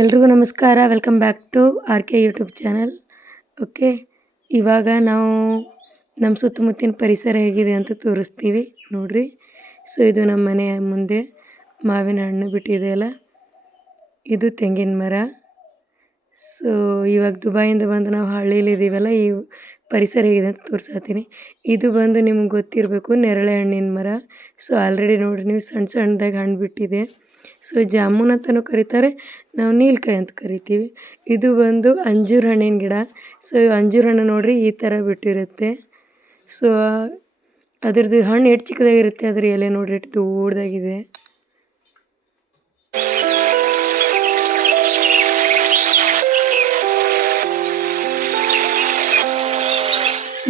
ಎಲ್ರಿಗೂ ನಮಸ್ಕಾರ. Welcome back to R K YouTube channel. Okay, ಇವಾಗ ನಾವು ನಮ್ಮ ಸುತ್ತಮುತ್ತಿನ ಪರಿಸರ ಹೇಗಿದೆ ಅಂತ ತೋರಿಸ್ತೀವಿ ನೋಡ್ರಿ. ಸೊ ಇದು ನಮ್ಮ ಮನೆಯ ಮುಂದೆ ಮಾವಿನ ಹಣ್ಣು ಬಿಟ್ಟಿದೆಯಲ್ಲ, ಇದು ತೆಂಗಿನ ಮರ. ಸೊ ಇವಾಗ ದುಬೈಯಿಂದ ಬಂದು ನಾವು ಹಳ್ಳಿಲಿದ್ದೀವಲ್ಲ, ಈ ಪರಿಸರ ಹೇಗಿದೆ ಅಂತ ತೋರಿಸ್ತೀನಿ. ಇದು ಬಂದು ನಿಮ್ಗೆ ಗೊತ್ತಿರಬೇಕು, ನೇರಳೆ ಹಣ್ಣಿನ ಮರ. ಸೊ ಆಲ್ರೆಡಿ ನೋಡಿರಿ ನೀವು, ಸಣ್ಣ ಸಣ್ಣದಾಗಿ ಹಣ್ಣು ಬಿಟ್ಟಿದೆ. ಸೊ ಜಾಮೂನ್ ಅಂತಲೂ ಕರೀತಾರೆ, ನಾವು ನೀಲಕಾಯಿ ಅಂತ ಕರಿತೀವಿ. ಇದು ಬಂದು ಅಂಜೂರ ಹಣ್ಣಿನ ಗಿಡ. ಸೊ ಅಂಜೂರ ಹಣ್ಣು ನೋಡಿರಿ ಈ ಥರ ಬಿಟ್ಟಿರುತ್ತೆ. ಸೊ ಅದ್ರದ್ದು ಹಣ್ಣು ಎಷ್ಟು ಚಿಕ್ಕದಾಗಿರುತ್ತೆ, ಅದ್ರ ಎಲೆ ನೋಡ್ರಿ ಎಷ್ಟು ದೊಡ್ಡದಾಗಿದೆ.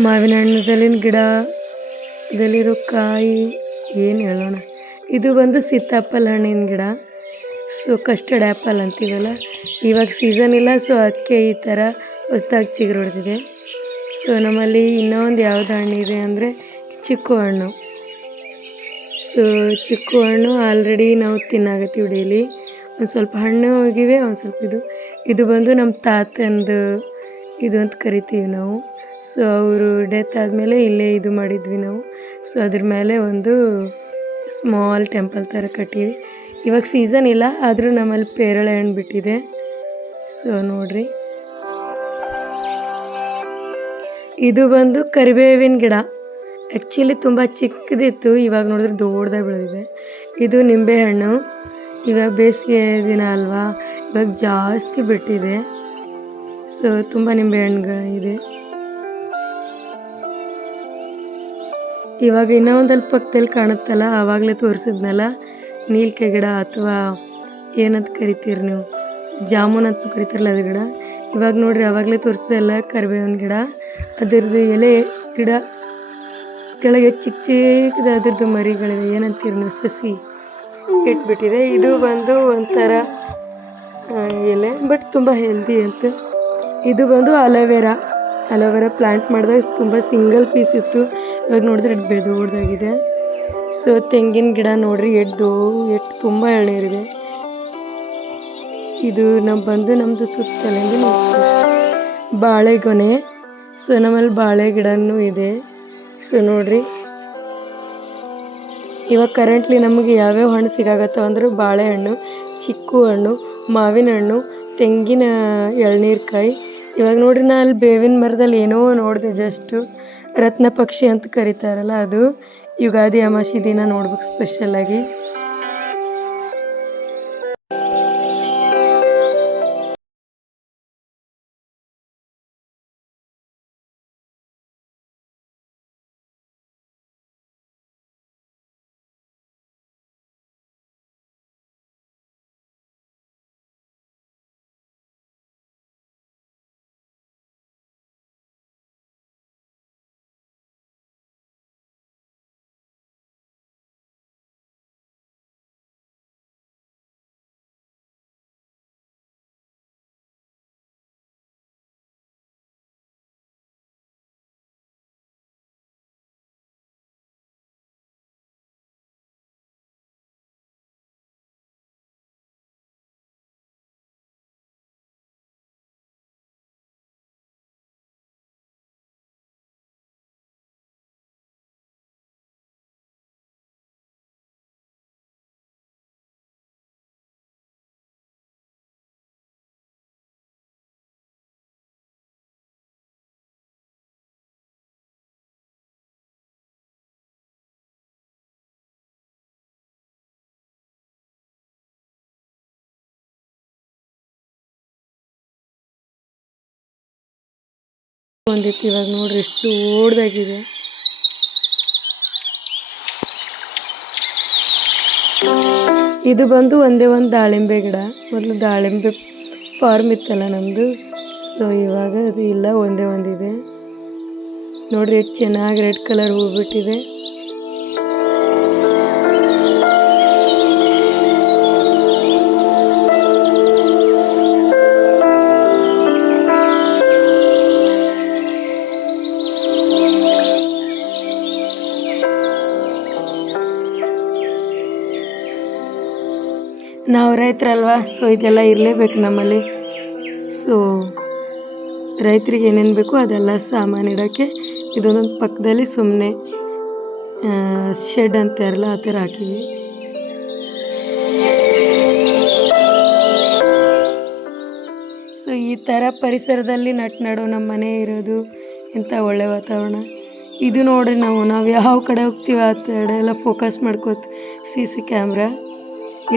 ಮಾವಿನ ಹಣ್ಣದಲ್ಲಿನ ಗಿಡದಲ್ಲಿರೋ ಕಾಯಿ ಏನು ಹೇಳೋಣ. ಇದು ಬಂದು ಸೀತಾಫಲ ಹಣ್ಣಿನ ಗಿಡ. ಸೊ ಕಸ್ಟರ್ಡ್ ಆ್ಯಪಲ್ ಅಂತೀವಲ್ಲ, ಇವಾಗ ಸೀಸನ್ ಇಲ್ಲ, ಸೊ ಅದಕ್ಕೆ ಈ ಥರ ಹೊಸ್ದಾಗಿ ಚಿಗುರು ಹೊಡೆದಿದೆ. ಸೊ ನಮ್ಮಲ್ಲಿ ಇನ್ನೊಂದು ಯಾವ್ದು ಹಣ್ಣಿದೆ ಅಂದರೆ ಚಿಕ್ಕು ಹಣ್ಣು. ಸೊ ಚಿಕ್ಕು ಹಣ್ಣು ಆಲ್ರೆಡಿ ನಾವು ತಿನ್ನಾಗತ್ತೀವಿ ಡೈಲಿ. ಒಂದು ಸ್ವಲ್ಪ ಹಣ್ಣು ಹೋಗಿವೆ, ಒಂದು ಸ್ವಲ್ಪ ಇದು ಬಂದು ನಮ್ಮ ತಾತಂದು ಇದು ಅಂತ ಕರಿತೀವಿ ನಾವು. ಸೊ ಅವರು ಡೆತ್ ಆದಮೇಲೆ ಇಲ್ಲೇ ಇದು ಮಾಡಿದ್ವಿ ನಾವು. ಸೊ ಅದ್ರ ಮೇಲೆ ಒಂದು ಸ್ಮಾಲ್ ಟೆಂಪಲ್ ಥರ ಕಟ್ಟೀವಿ. ಇವಾಗ ಸೀಸನ್ ಇಲ್ಲ, ಆದರೂ ನಮ್ಮಲ್ಲಿ ಪೇರಳೆ ಹಣ್ಣು ಬಿಟ್ಟಿದೆ. ಸೊ ನೋಡ್ರಿ, ಇದು ಬಂದು ಕರಿಬೇವಿನ ಗಿಡ. ಆ್ಯಕ್ಚುಲಿ ತುಂಬ ಚಿಕ್ಕದಿತ್ತು, ಇವಾಗ ನೋಡಿದ್ರೆ ದೊಡ್ಡದಾಗಿ ಬೆಳೆದಿದೆ. ಇದು ನಿಂಬೆ ಹಣ್ಣು. ಇವಾಗ ಬೇಸಿಗೆ ದಿನ ಅಲ್ವಾ, ಇವಾಗ ಜಾಸ್ತಿ ಬಿಟ್ಟಿದೆ. ಸೊ ತುಂಬ ನಿಂಬೆ ಹಣ್ಣುಗಳಿದೆ. ಇವಾಗ ಇನ್ನೂ ಒಂದು ಅಲ್ಲಿ ಪಕ್ಕದಲ್ಲಿ ಕಾಣುತ್ತಲ್ಲ, ಆವಾಗಲೇ ತೋರಿಸಿದ್ನಲ್ಲ, ನೀಲಕಾಯಿ ಗಿಡ ಅಥವಾ ಏನಂತ ಕರಿತೀರಿ ನೀವು, ಜಾಮೂನ್ ಅಂತ ಕರಿತಾರಲ್ಲ ಅದು ಗಿಡ. ಇವಾಗ ನೋಡ್ರಿ ಆವಾಗಲೇ ತೋರಿಸಿದೆಲ್ಲ ಕರಿಬೇವಿನ ಗಿಡ. ಅದರದ್ದು ಎಲೆ ಗಿಡ ಕೆಳಗೆ ಚಿಕ್ಕ ಚಿಕ್ಕದು ಅದ್ರದ್ದು ಮರಿಗಳಿವೆ, ಏನಂತೀರಿ ನೀವು, ಸಸಿ ಇಟ್ಬಿಟ್ಟಿದೆ. ಇದು ಬಂದು ಒಂಥರ ಎಲೆ, ಬಟ್ ತುಂಬ ಹೆಲ್ದಿ ಅಂತ. ಇದು ಬಂದು ಅಲೋವೆರಾ ಪ್ಲ್ಯಾಂಟ್ ಮಾಡಿದಾಗ ತುಂಬ ಸಿಂಗಲ್ ಪೀಸ್ ಇತ್ತು, ಇವಾಗ ನೋಡಿದ್ರೆ ದೊಡ್ಡದಾಗಿದೆ. ಸೊ ತೆಂಗಿನ ಗಿಡ ನೋಡ್ರಿ ಎಷ್ಟು ತುಂಬ ಎಳ್ನೀರಿದೆ. ಇದು ನಮ್ಮದು ಸುತ್ತಲಿಂದ ಬಾಳೆಗೊನೆ. ಸೊ ನಮ್ಮಲ್ಲಿ ಬಾಳೆ ಗಿಡನೂ ಇದೆ. ಸೊ ನೋಡ್ರಿ, ಇವಾಗ ಕರೆಂಟ್ಲಿ ನಮಗೆ ಯಾವ್ಯಾವ ಹಣ್ಣು ಸಿಗಾಕತ್ತವ ಅಂದ್ರೆ ಬಾಳೆಹಣ್ಣು, ಚಿಕ್ಕು ಹಣ್ಣು, ಮಾವಿನ ಹಣ್ಣು, ತೆಂಗಿನ ಎಳ್ನೀರ್ಕಾಯಿ. ಇವಾಗ ನೋಡ್ರಿ, ನಾನು ಅಲ್ಲಿ ಬೇವಿನ ಮರದಲ್ಲಿ ಏನೋ ನೋಡಿದೆ, ಜಸ್ಟು ರತ್ನ ಪಕ್ಷಿ ಅಂತ ಕರೀತಾರಲ್ಲ, ಅದು ಯುಗಾದಿ ಅಮಾವಾಸ್ಯೆ ದಿನ ನೋಡ್ಬೇಕು ಸ್ಪೆಷಲಾಗಿ. ಒಂದಿತ್ತು, ಇವಾಗ ನೋಡ್ರಿ ಎಷ್ಟು ದೊಡ್ಡದಾಗಿದೆ. ಇದು ಬಂದು ಒಂದೇ ಒಂದು ದಾಳಿಂಬೆ ಗಿಡ. ಮೊದಲು ದಾಳಿಂಬೆ ಫಾರ್ಮ್ ಇತ್ತಲ್ಲ ನಮ್ಮದು. ಸೊ ಇವಾಗ ಅದು ಇಲ್ಲ, ಒಂದೇ ಒಂದಿದೆ ನೋಡ್ರಿ. ಎಷ್ಟು ಚೆನ್ನಾಗಿ ರೆಡ್ ಕಲರ್ ಹೂ ಬಿಟ್ಟಿದೆ. ನಾವು ರೈತರಲ್ವಾ, ಸೊ ಇದೆಲ್ಲ ಇರಲೇಬೇಕು ನಮ್ಮಲ್ಲಿ. ಸೊ ರೈತರಿಗೆ ಏನೇನು ಬೇಕು ಅದೆಲ್ಲ ಸಾಮಾನು ಇಡೋಕ್ಕೆ ಇದೊಂದೊಂದು ಪಕ್ಕದಲ್ಲಿ ಸುಮ್ಮನೆ ಶೆಡ್ ಅಂತಾರಲ್ಲ ಆ ಥರ ಹಾಕಿವಿ. ಸೊ ಈ ಥರ ಪರಿಸರದಲ್ಲಿ ನಡು ನಮ್ಮ ಮನೆ ಇರೋದು ಎಂಥ ಒಳ್ಳೆ ವಾತಾವರಣ. ಇದು ನೋಡ್ರಿ ನಾವು ಯಾವ ಕಡೆ ಹೋಗ್ತೀವಿ ಆ ಕಡೆ ಎಲ್ಲ ಫೋಕಸ್ ಮಾಡ್ಕೋತ CC ಕ್ಯಾಮ್ರಾ.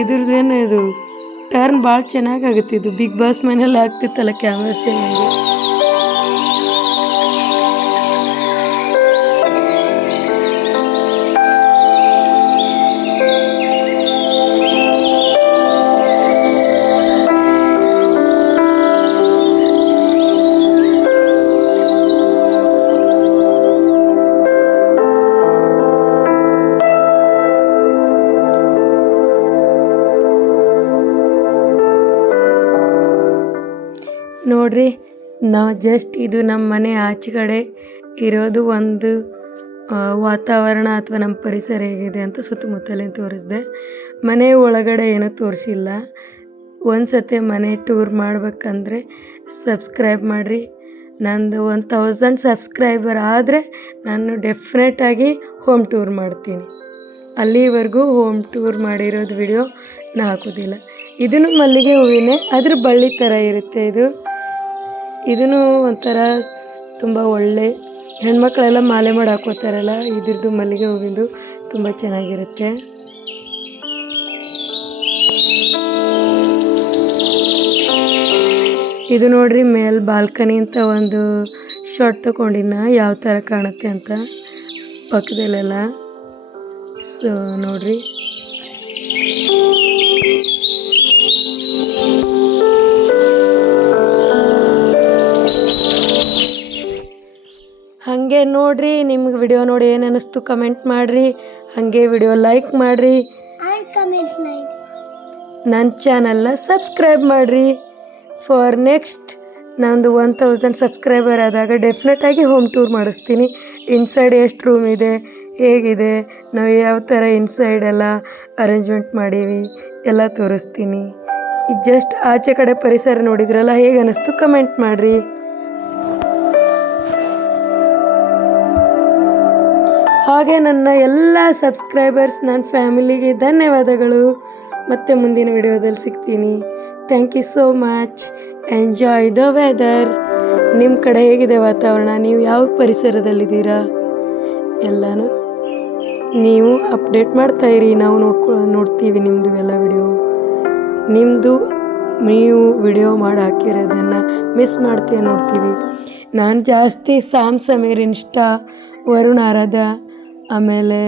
ಇದ್ರದ್ದೇನು ಇದು ಟರ್ನ್ ಭಾಳ ಚೆನ್ನಾಗಾಗುತ್ತೆ. ಇದು ಬಿಗ್ ಬಾಸ್ ಮನೇಲಿ ಆಗ್ತಿತ್ತಲ್ಲ ಕ್ಯಾಮ್ರಾ ಸೇಮ್. ನೋಡ್ರಿ, ನಾವು ಜಸ್ಟ್ ಇದು ನಮ್ಮ ಮನೆ ಆಚೆ ಕಡೆ ಇರೋದು ಒಂದು ವಾತಾವರಣ ಅಥವಾ ನಮ್ಮ ಪರಿಸರ ಹೇಗಿದೆ ಅಂತ ಸುತ್ತಮುತ್ತಲಿನ ತೋರಿಸಿದೆ. ಮನೆ ಒಳಗಡೆ ಏನೂ ತೋರಿಸಿಲ್ಲ. ಒಂದು ಸತಿ ಮನೆ ಟೂರ್ ಮಾಡ್ಬೇಕಂದ್ರೆ ಸಬ್ಸ್ಕ್ರೈಬ್ ಮಾಡಿರಿ. ನಂದು 1000 ಸಬ್ಸ್ಕ್ರೈಬರ್ ಆದರೆ ನಾನು ಡೆಫಿನೆಟಾಗಿ ಹೋಮ್ ಟೂರ್ ಮಾಡ್ತೀನಿ. ಅಲ್ಲಿವರೆಗೂ ಹೋಮ್ ಟೂರ್ ಮಾಡಿರೋದು ವಿಡಿಯೋ ನಾ ಹಾಕೋದಿಲ್ಲ. ಇದನ್ನು ಮಲ್ಲಿಗೆ ಹೂವಿನೇ, ಅದ್ರ ಬಳ್ಳಿ ಥರ ಇರುತ್ತೆ. ಇದೂ ಒಂಥರ ತುಂಬ ಒಳ್ಳೆ ಹೆಣ್ಮಕ್ಳೆಲ್ಲ ಮಾಲೆ ಮಾಡಿ ಹಾಕೋತಾರಲ್ಲ, ಇದ್ರದ್ದು ಮಲ್ಲಿಗೆ ಹೂವಿಂದು ತುಂಬ ಚೆನ್ನಾಗಿರುತ್ತೆ. ಇದು ನೋಡ್ರಿ, ಮೇಲ್ ಬಾಲ್ಕನಿ ಅಂತ ಒಂದು ಶಾರ್ಟ್ ತೊಗೊಂಡಿನ ಯಾವ ಥರ ಕಾಣುತ್ತೆ ಅಂತ ಪಕ್ಕದಲ್ಲೆಲ್ಲ. ಸೊ ನೋಡ್ರಿ, ಹಾಗೆ ನೋಡಿರಿ, ನಿಮ್ಗೆ ವಿಡಿಯೋ ನೋಡಿ ಏನು ಅನ್ನಿಸ್ತು ಕಮೆಂಟ್ ಮಾಡಿರಿ. ಹಾಗೆ ವಿಡಿಯೋ ಲೈಕ್ ಮಾಡಿರಿ, ನನ್ನ ಚಾನಲ್ನ ಸಬ್ಸ್ಕ್ರೈಬ್ ಮಾಡಿರಿ. ಫಾರ್ ನೆಕ್ಸ್ಟ್ ನಂದು 1000 ಸಬ್ಸ್ಕ್ರೈಬರ್ ಆದಾಗ ಡೆಫಿನೆಟಾಗಿ ಹೋಮ್ ಟೂರ್ ಮಾಡಿಸ್ತೀನಿ. ಇನ್ಸೈಡ್ ಎಷ್ಟು ರೂಮ್ ಇದೆ, ಹೇಗಿದೆ, ನಾವು ಯಾವ ಥರ ಇನ್ಸೈಡ್ ಎಲ್ಲ ಅರೇಂಜ್ಮೆಂಟ್ ಮಾಡೀವಿ ಎಲ್ಲ ತೋರಿಸ್ತೀನಿ. ಈಗ ಜಸ್ಟ್ ಆಚೆ ಕಡೆ ಪರಿಸರ ನೋಡಿದ್ರಲ್ಲ, ಹೇಗೆ ಅನ್ನಿಸ್ತು ಕಮೆಂಟ್ ಮಾಡಿರಿ. ಹಾಗೆ ನನ್ನ ಎಲ್ಲ ಸಬ್ಸ್ಕ್ರೈಬರ್ಸ್, ನನ್ನ ಫ್ಯಾಮಿಲಿಗೆ ಧನ್ಯವಾದಗಳು. ಮತ್ತೆ ಮುಂದಿನ ವಿಡಿಯೋದಲ್ಲಿ ಸಿಗ್ತೀನಿ. Thank you so much. Enjoy the weather. ನಿಮ್ಮ ಕಡೆ ಹೇಗಿದೆ ವಾತಾವರಣ, ನೀವು ಯಾವ ಪರಿಸರದಲ್ಲಿದ್ದೀರಾ ಎಲ್ಲನೂ ನೀವು ಅಪ್ಡೇಟ್ ಮಾಡ್ತಾಯಿರಿ. ನಾವು ನೋಡ್ತೀವಿ ನಿಮ್ಮದು ಎಲ್ಲ ವಿಡಿಯೋ. ನೀವು ವಿಡಿಯೋ ಮಾಡಿ ಹಾಕಿರೋದನ್ನು ಮಿಸ್ ಮಾಡ್ತೀವಿ, ನೋಡ್ತೀವಿ. ನಾನು ಜಾಸ್ತಿ ಸಾಮ್ ಸಮೀರ್, ಇನ್ಸ್ಟಾ, ವರುಣ್ ಆರಾಧ, ಆಮೇಲೆ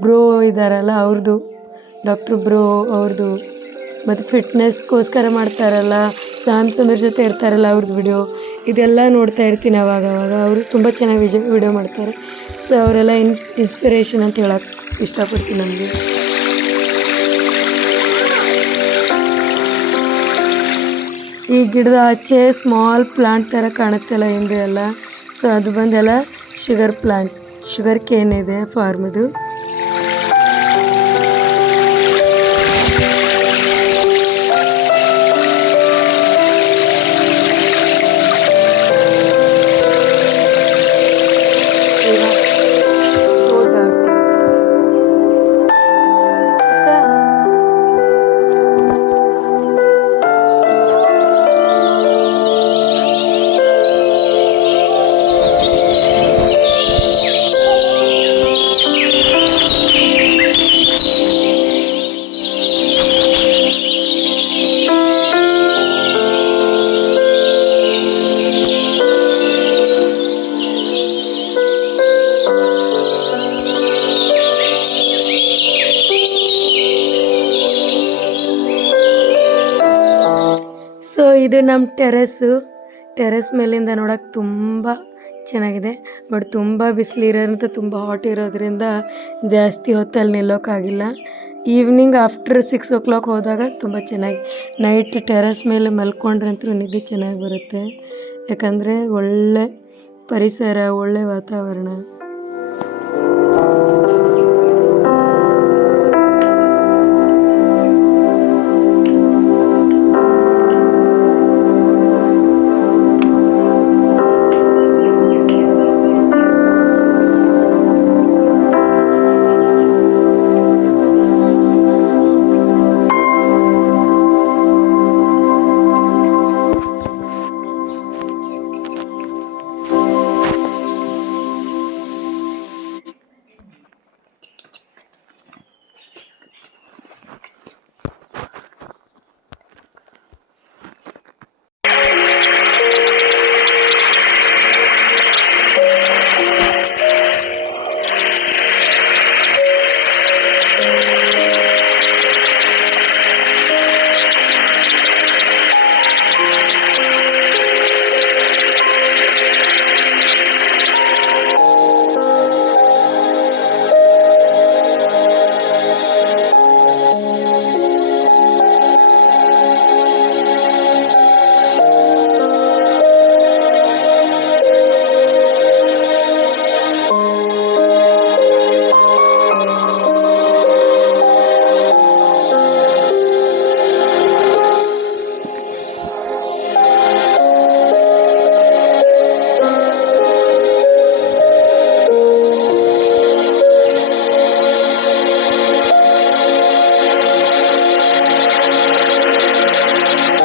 ಬ್ರೋ ಇದ್ದಾರಲ್ಲ ಅವ್ರದ್ದು, ಡಾಕ್ಟ್ರ್ ಬ್ರೋ ಅವ್ರದ್ದು, ಮತ್ತು ಫಿಟ್ನೆಸ್ಗೋಸ್ಕರ ಮಾಡ್ತಾರಲ್ಲ ಸಾಮ್ ಸಮೀರ್ ಜೊತೆ ಇರ್ತಾರಲ್ಲ ಅವ್ರದ್ದು ವಿಡಿಯೋ ಇದೆಲ್ಲ ನೋಡ್ತಾ ಇರ್ತೀನಿ ಅವಾಗ. ಅವರು ತುಂಬ ಚೆನ್ನಾಗಿ ವಿಡಿಯೋ ಮಾಡ್ತಾರೆ. ಸೊ ಅವರೆಲ್ಲ ಇನ್ಸ್ಪಿರೇಷನ್ ಅಂತ ಹೇಳಕ್ಕೆ ಇಷ್ಟಪಡ್ತೀನಿ ನಮಗೆ. ಈ ಗಿಡದ ಆಚೆ ಸ್ಮಾಲ್ ಪ್ಲಾಂಟ್ ಥರ ಕಾಣುತ್ತಲ್ಲ ಹಿಂದೆ ಎಲ್ಲ, ಸೊ ಅದು ಬಂದೆಲ್ಲ ಶುಗರ್ ಕೇನ್ ಇದೆ ಫಾರ್ಮದು. ಸೊ ಇದು ನಮ್ಮ ಟೆರೆಸ್ ಮೇಲಿಂದ ನೋಡೋಕೆ ತುಂಬ ಚೆನ್ನಾಗಿದೆ. ಬಟ್ ತುಂಬ ಬಿಸಿಲಿರೋದ್ರಿಂದ, ತುಂಬ ಹಾಟ್ ಇರೋದ್ರಿಂದ ಜಾಸ್ತಿ ಹೊತ್ತಲ್ಲಿ ನಿಲ್ಲೋಕ್ಕಾಗಿಲ್ಲ. ಈವ್ನಿಂಗ್ ಆಫ್ಟರ್ 6 o'clock ಹೋದಾಗ ತುಂಬ ಚೆನ್ನಾಗಿ ನೈಟ್ ಟೆರೆಸ್ ಮೇಲೆ ಮಲ್ಕೊಂಡ್ರಂತೂ ನಿದ್ದೆ ಚೆನ್ನಾಗಿ ಬರುತ್ತೆ. ಯಾಕಂದರೆ ಒಳ್ಳೆ ಪರಿಸರ, ಒಳ್ಳೆ ವಾತಾವರಣ.